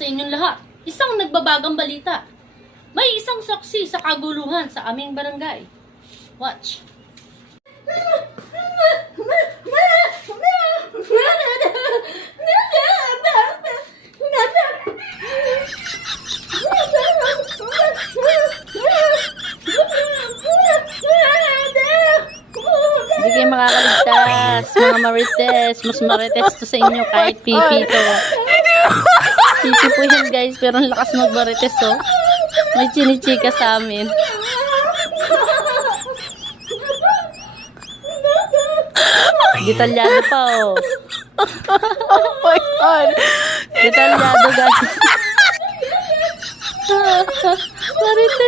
Sa inyong lahat, isang nagbabagang balita. May isang saksi sa kaguluhan sa aming barangay. Watch. Hindi kayo makakaligtas, mga marites. Mas marites to sa inyo kahit pipi to. Pipi po yan guys, pero ang lakas magbarites oh. May chinichika sa amin. Detalyado pa oh. Oh my God! Detalyado guys. Marites